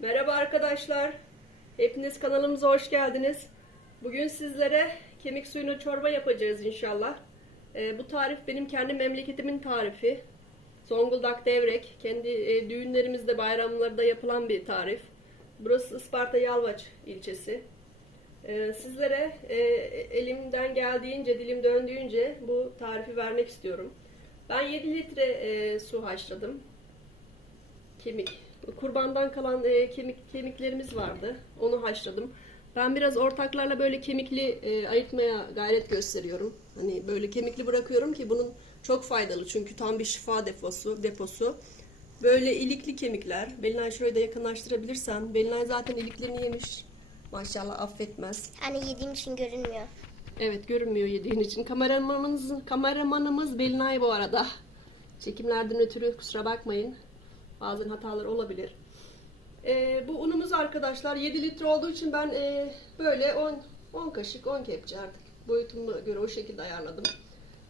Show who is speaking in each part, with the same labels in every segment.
Speaker 1: Merhaba arkadaşlar. Hepiniz kanalımıza hoş geldiniz. Bugün sizlere kemik suyunu çorba yapacağız inşallah. Ee, bu tarif benim kendi memleketimin tarifi. Zonguldak Devrek. Kendi e, düğünlerimizde, bayramlarda yapılan bir tarif. Burası Isparta Yalvaç ilçesi. Ee, sizlere e, elimden geldiğince, dilim döndüğünce bu tarifi vermek istiyorum. Ben 7 litre e, su haşladım kemik. Kurbandan kalan e, kemik kemiklerimiz vardı. Onu haşladım. Ben biraz ortaklarla böyle kemikli e, ayırtmaya gayret gösteriyorum. Hani böyle kemikli bırakıyorum ki bunun çok faydalı çünkü tam bir şifa deposu. deposu. Böyle ilikli kemikler. Belinay şöyle de yakınlaştırabilirsen. Belinay zaten iliklerini yemiş. Maşallah affetmez.
Speaker 2: Hani yediğim için görünmüyor.
Speaker 1: Evet görünmüyor yediğin için. Kameramanımız, kameramanımız Belinay bu arada. Çekimlerden ötürü kusura bakmayın. Bazen hatalar olabilir. Ee, bu unumuz arkadaşlar 7 litre olduğu için ben e, böyle 10, 10 kaşık 10 kepçe artık boyutuma göre o şekilde ayarladım.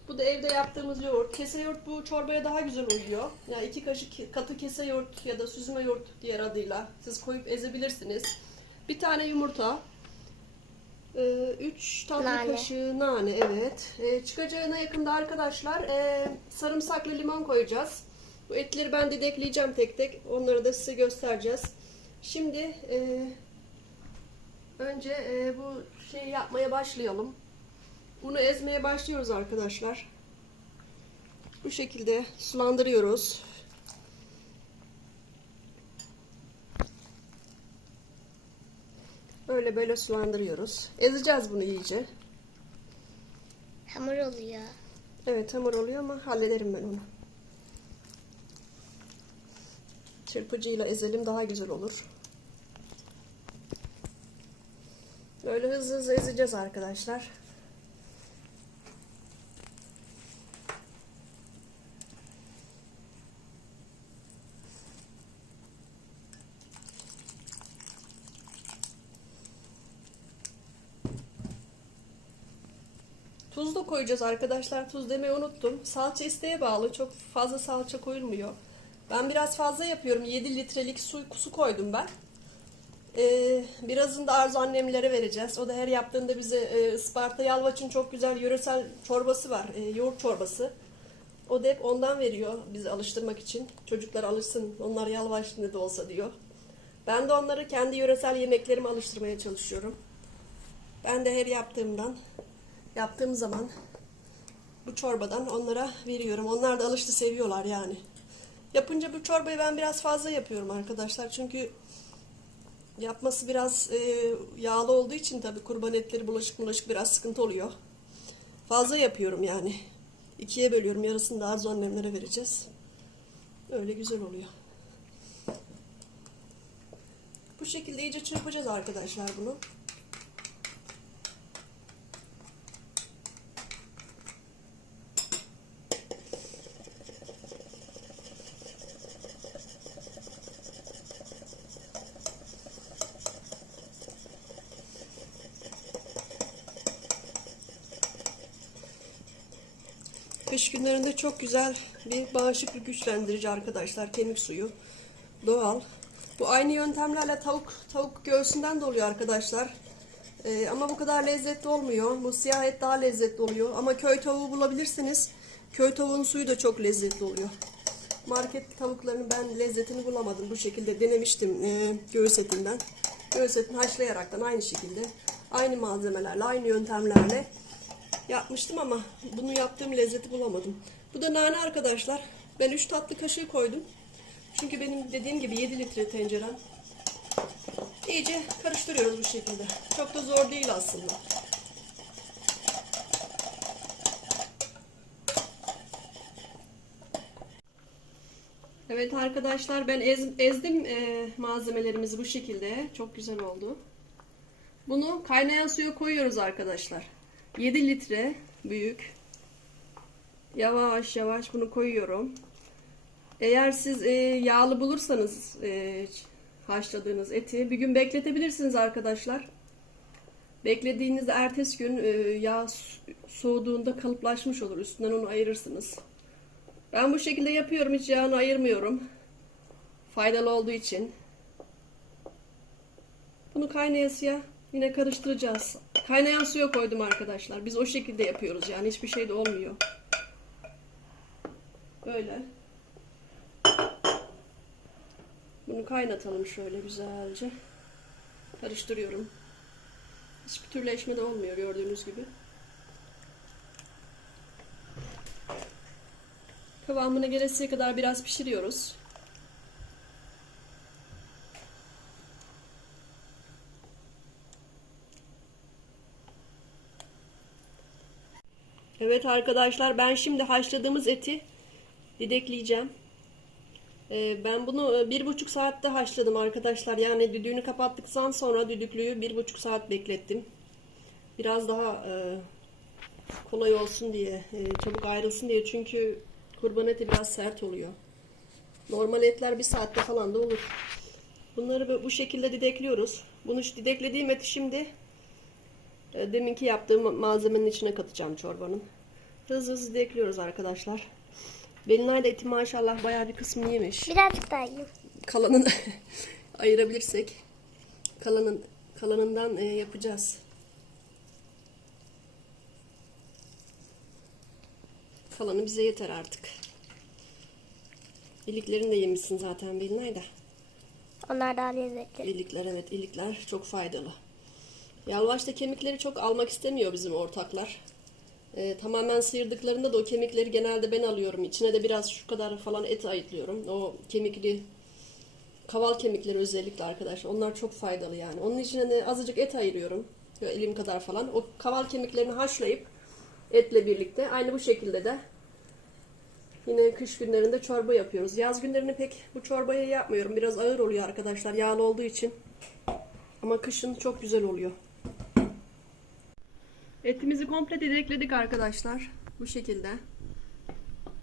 Speaker 1: Bu da evde yaptığımız yoğurt. Kese yoğurt bu çorbaya daha güzel uyuyor. Yani 2 kaşık katı kese yoğurt ya da süzme yoğurt diğer adıyla siz koyup ezebilirsiniz. Bir tane yumurta, 3 tatlı
Speaker 2: Nane.
Speaker 1: kaşığı nane evet. Ee, çıkacağına yakında arkadaşlar e, sarımsaklı limon koyacağız. Bu etleri ben didekleyeceğim tek tek. Onları da size göstereceğiz. Şimdi e, önce e, bu şeyi yapmaya başlayalım. Unu ezmeye başlıyoruz arkadaşlar. Bu şekilde sulandırıyoruz. Böyle böyle sulandırıyoruz. Ezeceğiz bunu iyice.
Speaker 2: Hamur oluyor.
Speaker 1: Evet hamur oluyor ama hallederim ben onu. Çırpıcıyla ezelim daha güzel olur. Böyle hızlı hızlı ezeceğiz arkadaşlar. Tuz da koyacağız arkadaşlar. Tuz demeyi unuttum. Salça isteğe bağlı. Çok fazla salça koyulmuyor. Ben biraz fazla yapıyorum. 7 litrelik su, su koydum ben. Ee, birazını da Arzu annemlere vereceğiz. O da her yaptığında bize e, Isparta Yalvaç'ın çok güzel yöresel çorbası var. E, yoğurt çorbası. O da hep ondan veriyor bizi alıştırmak için. Çocuklar alışsın. Onlar Yalvaç ne de olsa diyor. Ben de onları kendi yöresel yemeklerime alıştırmaya çalışıyorum. Ben de her yaptığımdan yaptığım zaman bu çorbadan onlara veriyorum. Onlar da alıştı seviyorlar yani. Yapınca bu çorbayı ben biraz fazla yapıyorum arkadaşlar. Çünkü yapması biraz e, yağlı olduğu için tabii kurban etleri bulaşık bulaşık biraz sıkıntı oluyor. Fazla yapıyorum yani. İkiye bölüyorum. Yarısını da arzu annemlere vereceğiz. Öyle güzel oluyor. Bu şekilde iyice çırpacağız arkadaşlar bunu. Kış günlerinde çok güzel bir bağışıklık güçlendirici arkadaşlar. Kemik suyu. Doğal. Bu aynı yöntemlerle tavuk tavuk göğsünden de oluyor arkadaşlar. Ee, ama bu kadar lezzetli olmuyor. Bu siyah et daha lezzetli oluyor. Ama köy tavuğu bulabilirsiniz. Köy tavuğun suyu da çok lezzetli oluyor. Market tavuklarını ben lezzetini bulamadım. Bu şekilde denemiştim e, göğüs etinden. Göğüs etini haşlayaraktan aynı şekilde. Aynı malzemelerle, aynı yöntemlerle yapmıştım ama bunu yaptığım lezzeti bulamadım. Bu da nane arkadaşlar. Ben 3 tatlı kaşığı koydum. Çünkü benim dediğim gibi 7 litre tencerem. İyice karıştırıyoruz bu şekilde. Çok da zor değil aslında. Evet arkadaşlar ben ez- ezdim e, malzemelerimizi bu şekilde. Çok güzel oldu. Bunu kaynayan suya koyuyoruz arkadaşlar. 7 litre büyük. Yavaş yavaş bunu koyuyorum. Eğer siz e, yağlı bulursanız e, haşladığınız eti bir gün bekletebilirsiniz arkadaşlar. Beklediğinizde ertesi gün e, yağ so- soğuduğunda kalıplaşmış olur. Üstünden onu ayırırsınız. Ben bu şekilde yapıyorum. Hiç yağını ayırmıyorum. Faydalı olduğu için. Bunu kaynayasıya yine karıştıracağız. Kaynayan suya koydum arkadaşlar. Biz o şekilde yapıyoruz yani hiçbir şey de olmuyor. Böyle. Bunu kaynatalım şöyle güzelce. Karıştırıyorum. Hiçbir türleşme de olmuyor gördüğünüz gibi. Kıvamına gelesiye kadar biraz pişiriyoruz. Evet arkadaşlar ben şimdi haşladığımız eti didekleyeceğim. Ee, ben bunu e, bir buçuk saatte haşladım arkadaşlar. Yani düdüğünü kapattıktan sonra düdüklüyü bir buçuk saat beklettim. Biraz daha e, kolay olsun diye, e, çabuk ayrılsın diye. Çünkü kurban eti biraz sert oluyor. Normal etler bir saatte falan da olur. Bunları bu- şekilde didekliyoruz. Bunu dideklediğim eti şimdi deminki yaptığım malzemenin içine katacağım çorbanın. Hızlı hızlı didekliyoruz arkadaşlar. Belinay da eti maşallah bayağı bir kısmını yemiş.
Speaker 2: Birazcık daha yiyeyim.
Speaker 1: Kalanını ayırabilirsek kalanın kalanından e, yapacağız. Kalanı bize yeter artık. İliklerini de yemişsin zaten Belinay da.
Speaker 2: Onlar daha lezzetli.
Speaker 1: İlikler evet ilikler çok faydalı. Yalvaçta kemikleri çok almak istemiyor bizim ortaklar. Ee, tamamen sıyırdıklarında da o kemikleri genelde ben alıyorum. İçine de biraz şu kadar falan et ayıtlıyorum. O kemikli kaval kemikleri özellikle arkadaşlar. Onlar çok faydalı yani. Onun içine de azıcık et ayırıyorum. Böyle elim kadar falan. O kaval kemiklerini haşlayıp etle birlikte aynı bu şekilde de Yine kış günlerinde çorba yapıyoruz. Yaz günlerini pek bu çorbayı yapmıyorum. Biraz ağır oluyor arkadaşlar yağlı olduğu için. Ama kışın çok güzel oluyor. Etimizi komple didekledik arkadaşlar. Bu şekilde.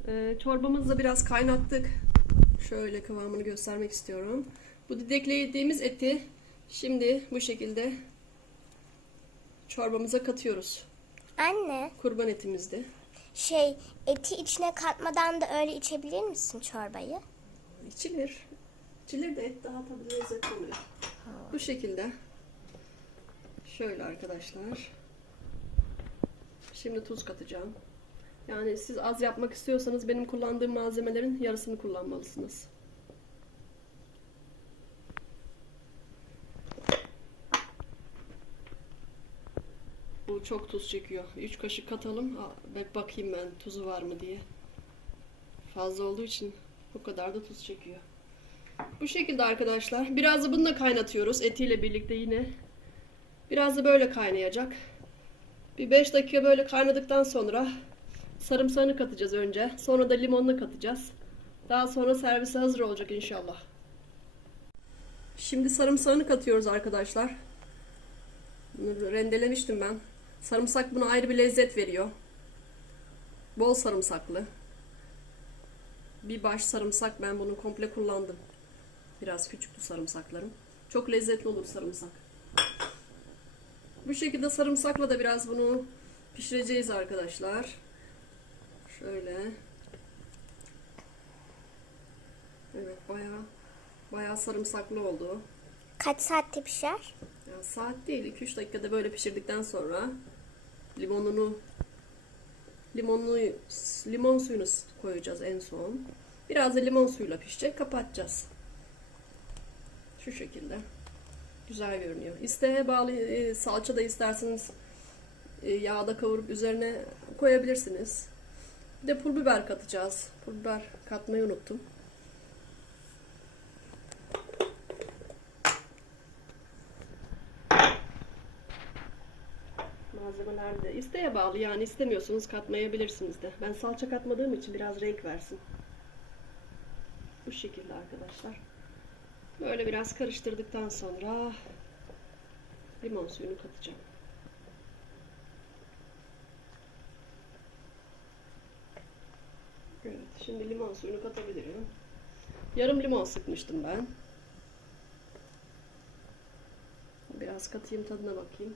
Speaker 1: Ee, çorbamızı da biraz kaynattık. Şöyle kıvamını göstermek istiyorum. Bu dideklediğimiz eti şimdi bu şekilde çorbamıza katıyoruz.
Speaker 2: Anne,
Speaker 1: Kurban etimizdi.
Speaker 2: şey eti içine katmadan da öyle içebilir misin çorbayı?
Speaker 1: İçilir. İçilir de et daha tabii lezzetli oluyor. Bu şekilde. Şöyle arkadaşlar. Şimdi tuz katacağım. Yani siz az yapmak istiyorsanız benim kullandığım malzemelerin yarısını kullanmalısınız. Bu çok tuz çekiyor. 3 kaşık katalım. Bak bakayım ben tuzu var mı diye. Fazla olduğu için bu kadar da tuz çekiyor. Bu şekilde arkadaşlar. Biraz da bunu kaynatıyoruz etiyle birlikte yine. Biraz da böyle kaynayacak. Bir 5 dakika böyle kaynadıktan sonra sarımsağını katacağız önce. Sonra da limonunu katacağız. Daha sonra servise hazır olacak inşallah. Şimdi sarımsağını katıyoruz arkadaşlar. Bunu rendelemiştim ben. Sarımsak buna ayrı bir lezzet veriyor. Bol sarımsaklı. Bir baş sarımsak ben bunu komple kullandım. Biraz küçüktü sarımsaklarım. Çok lezzetli olur sarımsak. Bu şekilde sarımsakla da biraz bunu pişireceğiz arkadaşlar. Şöyle. Evet bayağı bayağı sarımsaklı oldu.
Speaker 2: Kaç saatte pişer?
Speaker 1: Ya saat değil 2-3 dakikada böyle pişirdikten sonra limonunu limonlu limon suyunu koyacağız en son. Biraz da limon suyuyla pişecek. Kapatacağız. Şu şekilde. Güzel görünüyor. İsteğe bağlı e, salça da isterseniz e, yağda kavurup üzerine koyabilirsiniz. Bir de pul biber katacağız. Pul biber katmayı unuttum. Malzemeler de isteğe bağlı yani istemiyorsanız katmayabilirsiniz de. Ben salça katmadığım için biraz renk versin. Bu şekilde arkadaşlar. Böyle biraz karıştırdıktan sonra limon suyunu katacağım. Evet, şimdi limon suyunu katabilirim. Yarım limon sıkmıştım ben. Biraz katayım tadına bakayım.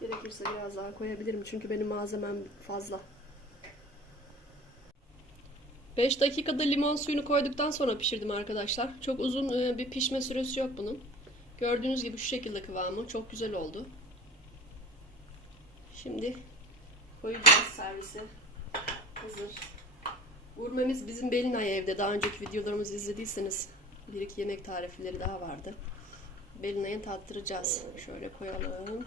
Speaker 1: Gerekirse biraz daha koyabilirim çünkü benim malzemem fazla. 5 dakikada limon suyunu koyduktan sonra pişirdim arkadaşlar. Çok uzun e, bir pişme süresi yok bunun. Gördüğünüz gibi şu şekilde kıvamı çok güzel oldu. Şimdi koyacağız servise. Hazır. Gurmemiz bizim Belinay evde. Daha önceki videolarımızı izlediyseniz bir iki yemek tarifleri daha vardı. Belinay'ı tattıracağız. Şöyle koyalım.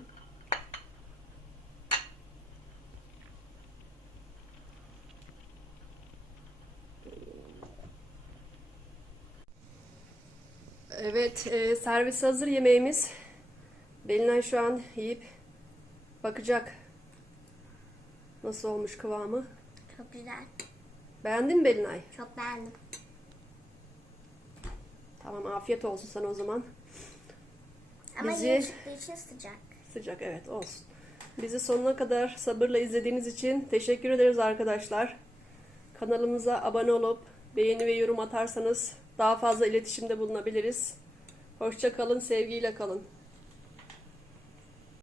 Speaker 1: Evet, e, servis hazır yemeğimiz. Belinay şu an yiyip bakacak. Nasıl olmuş kıvamı?
Speaker 2: Çok güzel.
Speaker 1: Beğendin mi Belinay?
Speaker 2: Çok beğendim.
Speaker 1: Tamam, afiyet olsun sana o zaman.
Speaker 2: Ama
Speaker 1: Bizi-
Speaker 2: yeni çıktığı için sıcak.
Speaker 1: Sıcak evet olsun. Bizi sonuna kadar sabırla izlediğiniz için teşekkür ederiz arkadaşlar. Kanalımıza abone olup beğeni ve yorum atarsanız daha fazla iletişimde bulunabiliriz. Hoşça kalın, sevgiyle kalın.